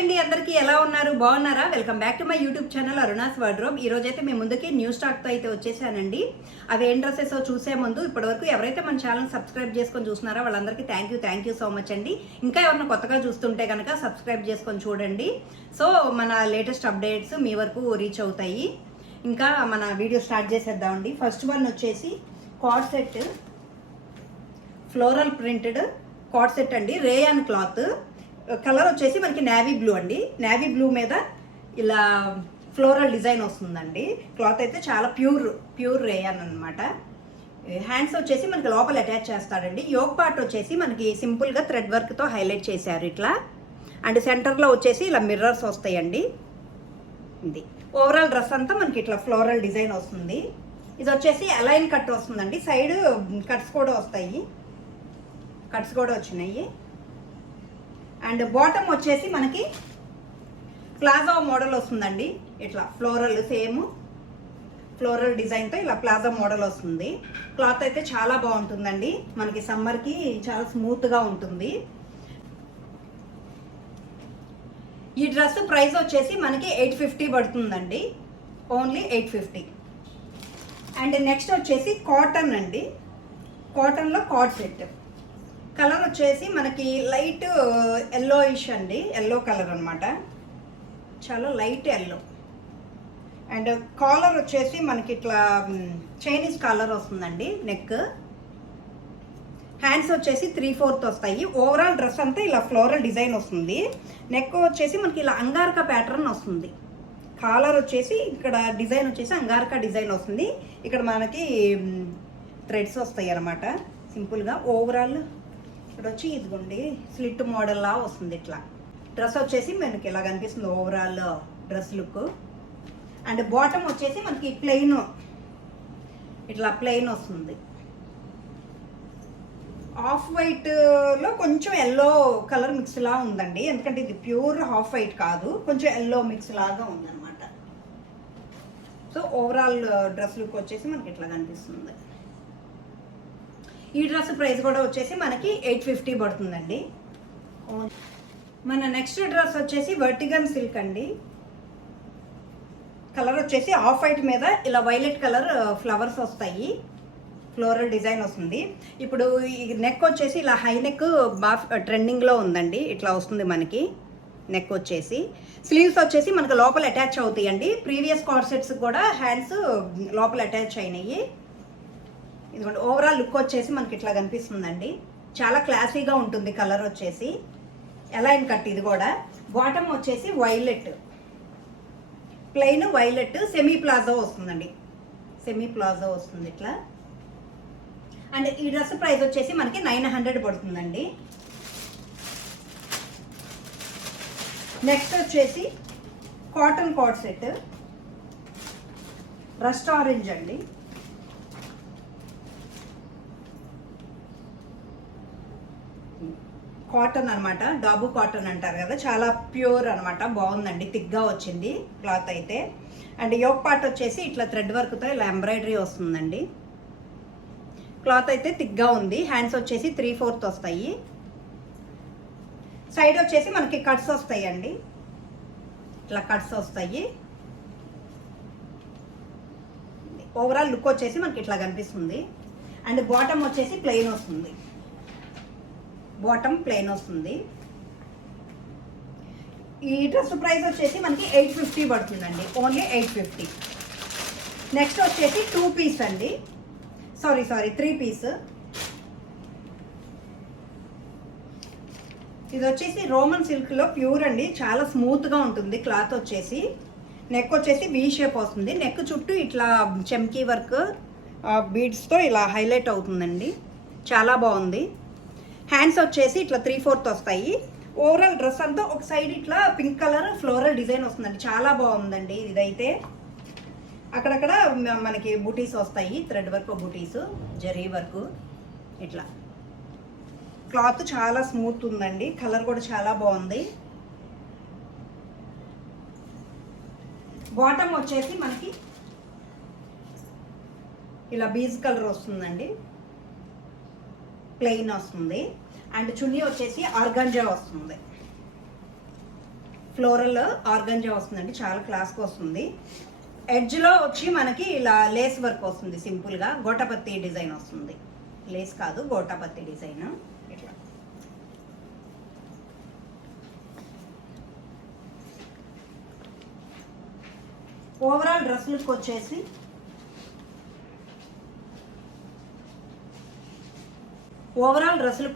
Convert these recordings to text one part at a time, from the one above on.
అండి, అందరికీ ఎలా ఉన్నారు? బాగున్నారా? Welcome back to my YouTube channel Aruna's wardrobe. ఈ రోజు అయితే మీ ముందుకి న్యూ స్టాక్తో అయితే వచ్చేసానండి. అవి ఏం డ్రెస్సెస్ చూసే ముందు ఇప్పటివరకు ఎవరైతే మన ఛానల్ సబ్స్క్రైబ్ చేసుకొని చూస్తున్నారో వాళ్ళందరికీ థ్యాంక్ యూ సో మచ్ అండి. ఇంకా ఎవరైనా కొత్తగా చూస్తుంటే కనుక సబ్స్క్రైబ్ చేసుకొని చూడండి. సో మన లేటెస్ట్ అప్డేట్స్ మీ వరకు రీచ్ అవుతాయి. ఇంకా మన వీడియో స్టార్ట్ చేసేద్దామండి. ఫస్ట్ వన్ వచ్చేసి card set, floral printed card set అండి. రేయాన్ క్లాత్, కలర్ వచ్చేసి మనకి నేవీ బ్లూ అండి. నేవీ బ్లూ మీద ఇలా ఫ్లోరల్ డిజైన్ వస్తుందండి. క్లాత్ అయితే చాలా ప్యూర్ రేయాన్ అనమాట. హ్యాండ్స్ వచ్చేసి మనకి లోపల అటాచ్ చేస్తాడండి. యోక్ పార్ట్ వచ్చేసి మనకి సింపుల్గా థ్రెడ్ వర్క్తో హైలైట్ చేశారు ఇట్లా. అండ్ సెంటర్లో వచ్చేసి ఇలా మిర్రర్స్ వస్తాయండి. ఇది ఓవరాల్ డ్రెస్ అంతా మనకి ఇట్లా ఫ్లోరల్ డిజైన్ వస్తుంది. ఇది వచ్చేసి అలైన్ కట్ వస్తుందండి. సైడ్ కట్స్ కూడా వస్తాయి, కట్స్ కూడా వచ్చినాయి. అండ్ బాటమ్ వచ్చేసి మనకి ప్లాజో మోడల్ వస్తుందండి. ఇట్లా ఫ్లోరల్ సేమ్ ఫ్లోరల్ డిజైన్తో ఇలా ప్లాజో మోడల్ వస్తుంది. క్లాత్ అయితే చాలా బాగుంటుందండి. మనకి సమ్మర్కి చాలా స్మూత్గా ఉంటుంది. ఈ డ్రెస్ ప్రైస్ వచ్చేసి మనకి 850 పడుతుందండి, ఓన్లీ 850. అండ్ నెక్స్ట్ వచ్చేసి కాటన్ అండి. కాటన్లో కార్డ్ సెట్. కలర్ వచ్చేసి మనకి లైట్ ఎల్లోయిష్ అండి, ఎల్లో కలర్ అనమాట, చాలా లైట్ ఎల్లో. అండ్ కాలర్ వచ్చేసి మనకి ఇట్లా చైనీస్ కాలర్ వస్తుందండి. నెక్, హ్యాండ్స్ వచ్చేసి 3/4 వస్తాయి. ఓవరాల్ డ్రెస్ అంతా ఇలా ఫ్లోరల్ డిజైన్ వస్తుంది. నెక్ వచ్చేసి మనకి ఇలా అంగారకా ప్యాటర్న్ వస్తుంది. కాలర్ వచ్చేసి ఇక్కడ డిజైన్ వచ్చేసి అంగారకా డిజైన్ వస్తుంది. ఇక్కడ మనకి థ్రెడ్స్ వస్తాయి అన్నమాట సింపుల్గా. ఓవరాల్ ఇక్కడ వచ్చి ఇదిగోండి స్లిట్ మోడల్ లా వస్తుంది. ఇట్లా డ్రెస్ వచ్చేసి మనకి ఇలా కనిపిస్తుంది overall dress look. And bottom వచ్చేసి మనకి ప్లెయిన్, ఇట్లా ప్లెయిన్ వస్తుంది. ఆఫ్ వైట్లో కొంచెం ఎల్లో కలర్ మిక్స్ లా ఉందండి, ఎందుకంటే ఇది ప్యూర్ హాఫ్ వైట్ కాదు, కొంచెం ఎల్లో మిక్స్ లాగా ఉందన్నమాట. సో ఓవరాల్ డ్రెస్ లుక్ వచ్చేసి మనకి ఇట్లా కనిపిస్తుంది. ఈ డ్రెస్ ప్రైస్ కూడా వచ్చేసి మనకి 850 పడుతుందండి. మన నెక్స్ట్ డ్రెస్ వచ్చేసి వర్టిగన్ సిల్క్ అండి. కలర్ వచ్చేసి ఆఫ్ వైట్ మీద ఇలా వైలెట్ కలర్ ఫ్లవర్స్ వస్తాయి, ఫ్లోరల్ డిజైన్ వస్తుంది. ఇప్పుడు ఈ నెక్ వచ్చేసి ఇలా హై నెక్ బాగా ట్రెండింగ్లో ఉందండి. ఇట్లా వస్తుంది మనకి నెక్ వచ్చేసి. స్లీవ్స్ వచ్చేసి మనకి లోపల అటాచ్ అవుతాయండి. ప్రీవియస్ కార్డ్ సెట్స్ కూడా హ్యాండ్స్ లోపల అటాచ్ అయినాయి. ఇదిగోండి ఓవరాల్ లుక్ వచ్చేసి మనకి ఇట్లా కనిపిస్తుందండి. చాలా క్లాసీగా ఉంటుంది. కలర్ వచ్చేసి అలైన్ కట్. ఇది కూడా బాటమ్ వచ్చేసి violet, plain violet, semi palazzo వస్తుందండి. సెమీ ప్లాజో వస్తుంది ఇట్లా. అండ్ ఈ డ్రెస్ ప్రైస్ వచ్చేసి మనకి 900 పడుతుందండి. నెక్స్ట్ వచ్చేసి cotton card set, rust orange అండి. కాటన్ అనమాట, డాబు కాటన్ అంటారు కదా, చాలా ప్యూర్ అనమాట. బాగుందండి, థిక్గా వచ్చింది క్లాత్ అయితే. అండ్ యోక్ పార్ట్ వచ్చేసి ఇట్లా థ్రెడ్ వర్క్తో ఇలా ఎంబ్రాయిడరీ వస్తుందండి. క్లాత్ అయితే థిక్గా ఉంది. హ్యాండ్స్ వచ్చేసి 3/4 వస్తాయి. సైడ్ వచ్చేసి మనకి కట్స్ వస్తాయండి, ఇట్లా కట్స్ వస్తాయి. ఓవరాల్ లుక్ వచ్చేసి మనకి ఇట్లా కనిపిస్తుంది. అండ్ బాటమ్ వచ్చేసి ప్లెయిన్ వస్తుంది, బాటమ్ ప్లెయిన్ వస్తుంది. ఈ డ్రెస్ ప్రైస్ వచ్చేసి మనకి 850 పడుతుందండి, ఓన్లీ 850. నెక్స్ట్ వచ్చేసి 2 పీస్ అండి, సారీ 3 పీస్. ఇది వచ్చేసి రోమన్ సిల్క్లో ప్యూర్ అండి, చాలా స్మూత్గా ఉంటుంది క్లాత్ వచ్చేసి. నెక్ వచ్చేసి వీ షేప్ వస్తుంది. నెక్ చుట్టూ ఇట్లా చెమ్కీ వర్క్ బీడ్స్తో ఇలా హైలైట్ అవుతుందండి, చాలా బాగుంది. హ్యాండ్స్ వచ్చేసి ఇట్లా 3/4 వస్తాయి. ఓవరాల్ డ్రెస్ అంతా ఒక సైడ్ ఇట్లా పింక్ కలర్ ఫ్లోరల్ డిజైన్ వస్తుందండి, చాలా బాగుందండి. ఇదైతే అక్కడక్కడ మనకి బూటీస్ వస్తాయి, థ్రెడ్ వర్క్ బూటీస్, జరీ వర్క్ ఇట్లా. క్లాత్ చాలా స్మూత్ ఉందండి, కలర్ కూడా చాలా బాగుంది. బాటమ్ వచ్చేసి మనకి ఇలా బీజ్ కలర్ వస్తుందండి, ప్లెయిన్ వస్తుంది. అండ్ చున్నీ వచ్చేసి ఆర్గాంజా వస్తుంది. ఫ్లోరల్ ఆర్గంజా వస్తుందండి, చాలా క్లాస్గా వస్తుంది. ఎడ్జ్లో వచ్చి మనకి ఇలా లేస్ వర్క్ వస్తుంది, సింపుల్గా గోటాపత్తి డిజైన్ వస్తుంది. లేస్ కాదు, గోటాపత్తి డిజైన్. ఇట్లా ఓవరాల్ డ్రెస్ లుక్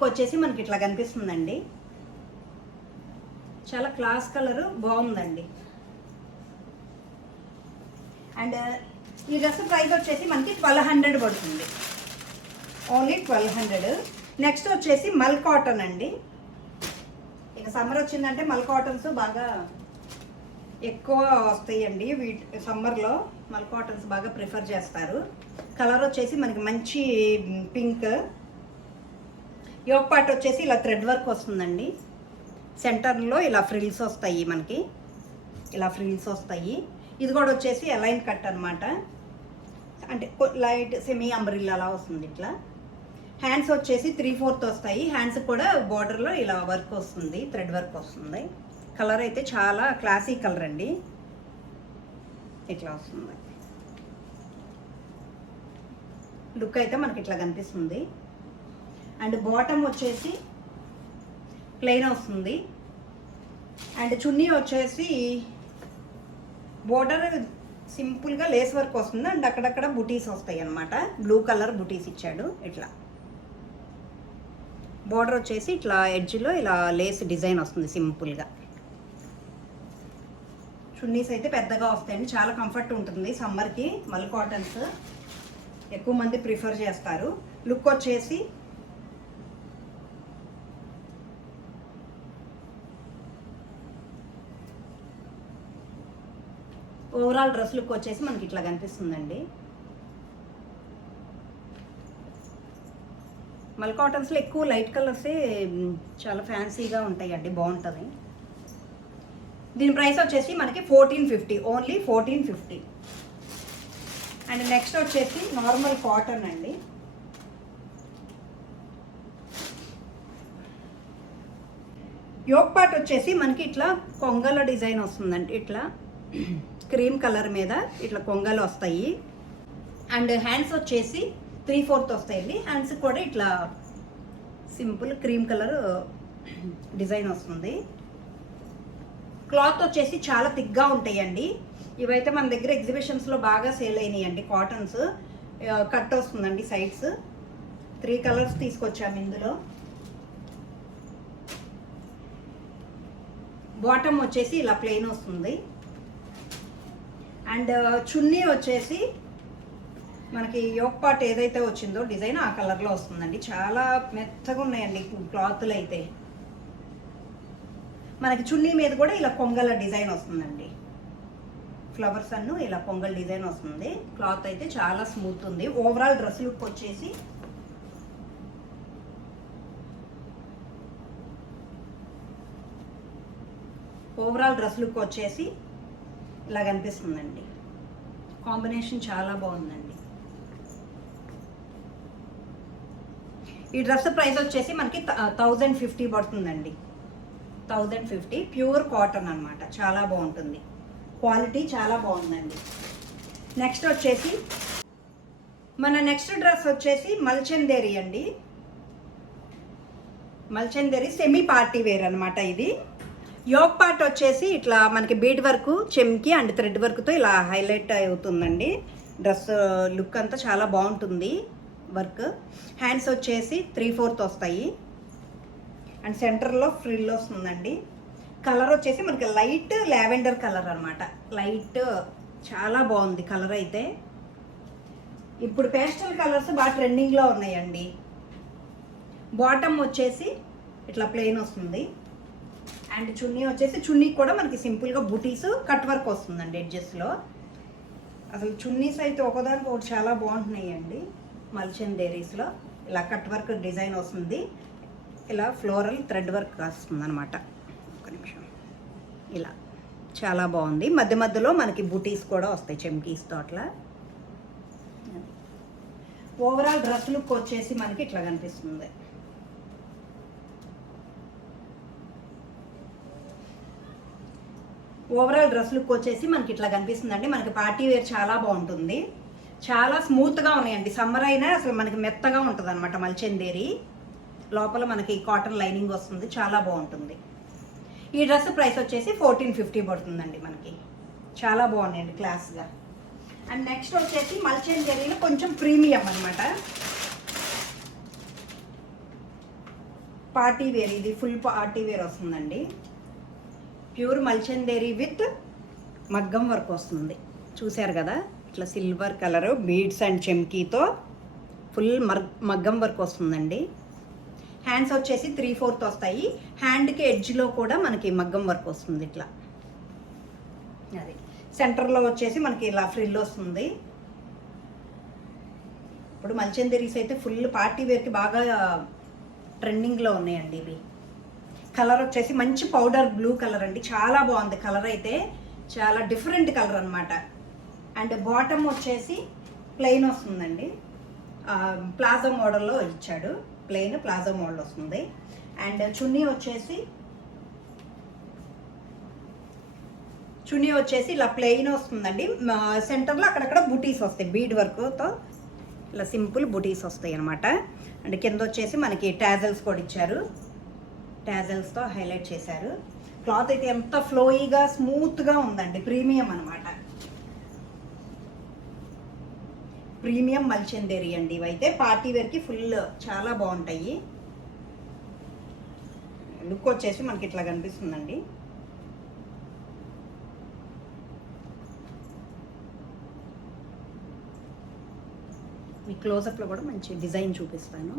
వచ్చేసి మనకి ఇట్లా కనిపిస్తుందండి. చాలా క్లాస్ కలర్ బాగుందండి. అండ్ ఈ డ్రెస్ ప్రైస్ వచ్చేసి మనకి 1200 పడుతుంది, ఓన్లీ 1200. నెక్స్ట్ వచ్చేసి మల్ కాటన్ అండి. ఇక సమ్మర్ వచ్చిందంటే మల్ కాటన్స్ బాగా ఎక్కువ వస్తాయండి. సమ్మర్లో మల్ కాటన్స్ బాగా ప్రిఫర్ చేస్తారు. కలర్ వచ్చేసి మనకి మంచి పింక్. యోక్ పార్ట్ వచ్చేసి ఇలా థ్రెడ్ వర్క్ వస్తుందండి. సెంటర్లో ఇలా ఫ్రిల్స్ వస్తాయి మనకి, ఇలా ఫ్రిల్స్ వస్తాయి. ఇది కూడా వచ్చేసి అలైన్ కట్ అనమాట, అంటే లైట్ సెమీ అంబ్రిల్లా అలా వస్తుంది. ఇట్లా హ్యాండ్స్ వచ్చేసి 3/4 వస్తాయి. హ్యాండ్స్ కూడా బార్డర్లో ఇలా వర్క్ వస్తుంది, థ్రెడ్ వర్క్ వస్తుంది. కలర్ అయితే చాలా క్లాసీ కలర్ అండి, ఇట్లా వస్తుంది. లుక్ అయితే మనకి ఇట్లా కనిపిస్తుంది. అండ్ బాటమ్ వచ్చేసి ప్లెయిన్ వస్తుంది. అండ్ చున్నీ వచ్చేసి బోర్డర్ సింపుల్గా లేస్ వర్క్ వస్తుంది. అండ్ అక్కడక్కడ బుటీస్ వస్తాయి అన్నమాట, బ్లూ కలర్ బుటీస్ ఇచ్చాడు. ఇట్లా బోర్డర్ వచ్చేసి ఇట్లా ఎడ్జ్లో ఇలా లేస్ డిజైన్ వస్తుంది సింపుల్గా. చున్నీస్ అయితే పెద్దగా వస్తాయండి, చాలా కంఫర్ట్ ఉంటుంది సమ్మర్కి. మల్ కాటన్స్ ఎక్కువ మంది ప్రిఫర్ చేస్తారు. లుక్ వచ్చేసి ఓవరాల్ డ్రెస్ లుక్ వచ్చేసి మనకి ఇట్లా కనిపిస్తుందండి. మల్ కాటన్స్లో ఎక్కువ లైట్ కలర్సే చాలా ఫ్యాన్సీగా ఉంటాయండి, బాగుంటుంది. దీని ప్రైస్ వచ్చేసి మనకి 1450, ఓన్లీ 1450. అండ్ నెక్స్ట్ వచ్చేసి నార్మల్ కాటన్ అండి. యోక్ పార్ట్ వచ్చేసి మనకి ఇట్లా కొంగల డిజైన్ వస్తుందండి. ఇట్లా క్రీమ్ కలర్ మీద ఇట్లా కొంగలు వస్తాయి. అండ్ హ్యాండ్స్ వచ్చేసి 3/4 వస్తాయండి. హ్యాండ్స్ కూడా ఇట్లా సింపుల్ క్రీమ్ కలర్ డిజైన్ వస్తుంది. క్లాత్ వచ్చేసి చాలా థిక్గా ఉంటాయండి. ఇవైతే మన దగ్గర ఎగ్జిబిషన్స్లో బాగా సేల్ అయినాయండి. కాటన్స్ కట్ వస్తుందండి సైడ్స్. 3 కలర్స్ తీసుకొచ్చాము ఇందులో. బాటమ్ వచ్చేసి ఇలా ప్లెయిన్ వస్తుంది. అండ్ చున్నీ వచ్చేసి మనకి యోక్ పార్ట్ ఏదైతే వచ్చిందో డిజైన్ ఆ కలర్లో వస్తుందండి. చాలా మెత్తగా ఉన్నాయండి క్లాత్లు అయితే. మనకి చున్నీ మీద కూడా ఇలా కొంగల డిజైన్ వస్తుందండి. ఫ్లవర్స్ అన్ను ఇలా కొంగల డిజైన్ వస్తుంది. క్లాత్ అయితే చాలా స్మూత్ ఉంది. ఓవరాల్ డ్రెస్ లుక్ వచ్చేసి ఇలా కనిపిస్తుందండి. కాంబినేషన్ చాలా బాగుందండి. ఈ డ్రెస్ ప్రైస్ వచ్చేసి మనకి 1050 పడుతుందండి. 1050. ప్యూర్ కాటన్ అనమాట, చాలా బాగుంటుంది. క్వాలిటీ చాలా బాగుందండి. నెక్స్ట్ వచ్చేసి మన నెక్స్ట్ డ్రెస్ వచ్చేసి మల్చందేరి అండి. మల్చందేరి సెమీ పార్టీ వేర్ అనమాట. ఇది యోక్ పార్ట్ వచ్చేసి ఇట్లా మనకి బీడ్ వర్క్, చెమ్కి అండ్ థ్రెడ్ వర్క్తో ఇలా హైలైట్ అవుతుందండి. డ్రెస్ లుక్ అంతా చాలా బాగుంటుంది వర్క్. హ్యాండ్స్ వచ్చేసి 3/4 వస్తాయి. అండ్ సెంటర్లో ఫ్రిల్ వస్తుందండి. కలర్ వచ్చేసి మనకి లైట్ లావెండర్ కలర్ అనమాట. లైట్ చాలా బాగుంది కలర్ అయితే. ఇప్పుడు పేస్టల్ కలర్స్ బాగా ట్రెండింగ్లో ఉన్నాయండి. బాటమ్ వచ్చేసి ఇట్లా ప్లెయిన్ వస్తుంది. అండ్ చున్నీ వచ్చేసి చున్నీకి కూడా మనకి సింపుల్గా బుటీస్ కట్ వర్క్ వస్తుందండి ఎడ్జెస్లో. అసలు చున్నీస్ అయితే ఒకదానికి ఒకటి చాలా బాగుంటున్నాయండి. మల్చందేరీస్లో ఇలా కట్ వర్క్ డిజైన్ వస్తుంది. ఇలా ఫ్లోరల్ థ్రెడ్ వర్క్ వస్తుంది అనమాట. ఒక నిమిషం. ఇలా చాలా బాగుంది. మధ్య మధ్యలో మనకి బుటీస్ కూడా వస్తాయి చెమ్కీస్తో అట్లా. ఓవరాల్ డ్రెస్ లుక్ వచ్చేసి మనకి ఇట్లా కనిపిస్తుంది. ఓవరాల్ డ్రెస్ లుక్ వచ్చేసి మనకి ఇట్లా కనిపిస్తుందండి. మనకి పార్టీ వేర్ చాలా బాగుంటుంది, చాలా స్మూత్గా ఉన్నాయండి. సమ్మర్ అయినా అసలు మనకి మెత్తగా ఉంటుంది అనమాట. మల్చందేరి లోపల మనకి కాటన్ లైనింగ్ వస్తుంది, చాలా బాగుంటుంది. ఈ డ్రెస్ ప్రైస్ వచ్చేసి 1450 పడుతుందండి మనకి. చాలా బాగున్నాయండి క్లాస్గా. అండ్ నెక్స్ట్ వచ్చేసి మల్చందేరిలో కొంచెం ప్రీమియం అనమాట, పార్టీ వేర్. ఇది ఫుల్ పార్టీ వేర్ వస్తుందండి. ప్యూర్ మల్చందేరి విత్ మగ్గం వర్క్ వస్తుంది. చూశారు కదా, ఇట్లా సిల్వర్ కలరు బీడ్స్ అండ్ చెమ్కీతో ఫుల్ మగ్గం వర్క్ వస్తుందండి. హ్యాండ్స్ వచ్చేసి 3/4 వస్తాయి. హ్యాండ్కి ఎడ్జ్లో కూడా మనకి మగ్గం వర్క్ వస్తుంది ఇట్లా. అది సెంటర్లో వచ్చేసి మనకి ఇలా ఫ్రిల్ వస్తుంది. ఇప్పుడు మల్చందేరీస్ అయితే ఫుల్ పార్టీ వేర్కి బాగా ట్రెండింగ్లో ఉన్నాయండి ఇవి. కలర్ వచ్చేసి మంచి పౌడర్ బ్లూ కలర్ అండి, చాలా బాగుంది కలర్ అయితే, చాలా డిఫరెంట్ కలర్ అనమాట. అండ్ బాటమ్ వచ్చేసి ప్లెయిన్ వస్తుందండి, ప్లాజో మోడల్లో ఇచ్చాడు. ప్లెయిన్ ప్లాజో మోడల్ వస్తుంది. అండ్ చున్నీ వచ్చేసి ఇలా ప్లెయిన్ వస్తుందండి. సెంటర్లో అక్కడక్కడ బుటీస్ వస్తాయి, బీడ్ వర్క్తో ఇలా సింపుల్ బుటీస్ వస్తాయి అనమాట. అండ్ కింద వచ్చేసి మనకి టాజల్స్ కూడా ఇచ్చారు, టాజల్స్తో హైలైట్ చేశారు. క్లాత్ అయితే ఎంత ఫ్లోయిగా స్మూత్గా ఉందండి, ప్రీమియం అనమాట. ప్రీమియం మల్చందేరి అండి ఇవైతే. పార్టీ వేర్కి ఫుల్ చాలా బాగుంటాయి. లుక్ వచ్చేసి మనకి ఇట్లా కనిపిస్తుందండి. మీ క్లోజప్లో కూడా మంచి డిజైన్ చూపిస్తాను.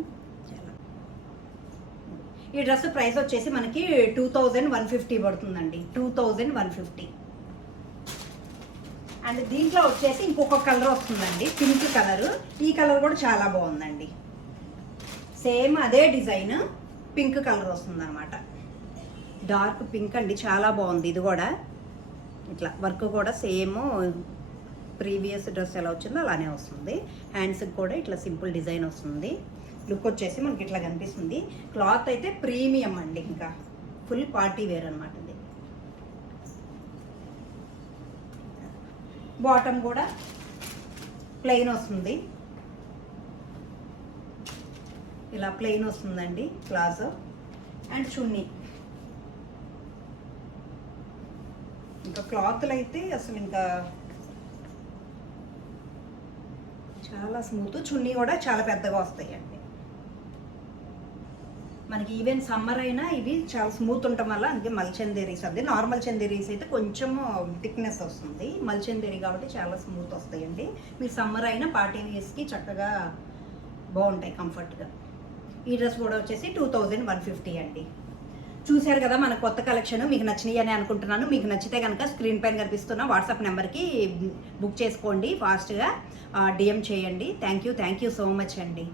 చాలా ఈ డ్రెస్ ప్రైస్ వచ్చేసి మనకి 2150 పడుతుందండి, 2150. అండ్ దీంట్లో వచ్చేసి ఇంకొక కలర్ వస్తుందండి, పింక్ కలర్. ఈ కలర్ కూడా చాలా బాగుందండి. సేమ్ అదే డిజైన్, పింక్ కలర్ వస్తుంది అనమాట. డార్క్ పింక్ అండి, చాలా బాగుంది. ఇది కూడా ఇట్లా వర్క్ కూడా సేమ్ ప్రీవియస్ డ్రెస్ ఎలా వచ్చిందో అలానే వస్తుంది. హ్యాండ్స్కి కూడా ఇట్లా సింపుల్ డిజైన్ వస్తుంది. లుక్ వచ్చేసి మనకి ఇట్లా కనిపిస్తుంది. క్లాత్ అయితే ప్రీమియం అండి, ఇంకా ఫుల్ పార్టీ వేర్ అనమాట ఇది. బాటమ్ కూడా ప్లెయిన్ వస్తుంది, ఇలా ప్లెయిన్ వస్తుందండి ప్లాజో. అండ్ చున్నీ, ఇంకా క్లాత్లు అయితే అసలు ఇంకా చాలా స్మూత్. చున్నీ కూడా చాలా పెద్దగా వస్తాయండి మనకి. ఈవెన్ సమ్మర్ అయినా ఇవి చాలా స్మూత్ ఉండటం వల్ల అందుకే మల్చందేరీస్. అది నార్మల్ చందేరీస్ అయితే కొంచెం థిక్నెస్ వస్తుంది, మల్చందేరి కాబట్టి చాలా స్మూత్ వస్తాయండి. మీరు సమ్మర్ అయినా పార్టీ వేర్స్కి చక్కగా బాగుంటాయి, కంఫర్ట్గా. ఈ డ్రెస్ కూడా వచ్చేసి 2150 అండి. చూశారు కదా మన కొత్త కలెక్షన్, మీకు నచ్చినాయి అని అనుకుంటున్నాను. మీకు నచ్చితే కనుక స్క్రీన్ పైన కనిపిస్తున్న వాట్సాప్ నెంబర్కి బుక్ చేసుకోండి, ఫాస్ట్గా డిఎం చేయండి. థ్యాంక్ యూ సో మచ్ అండి.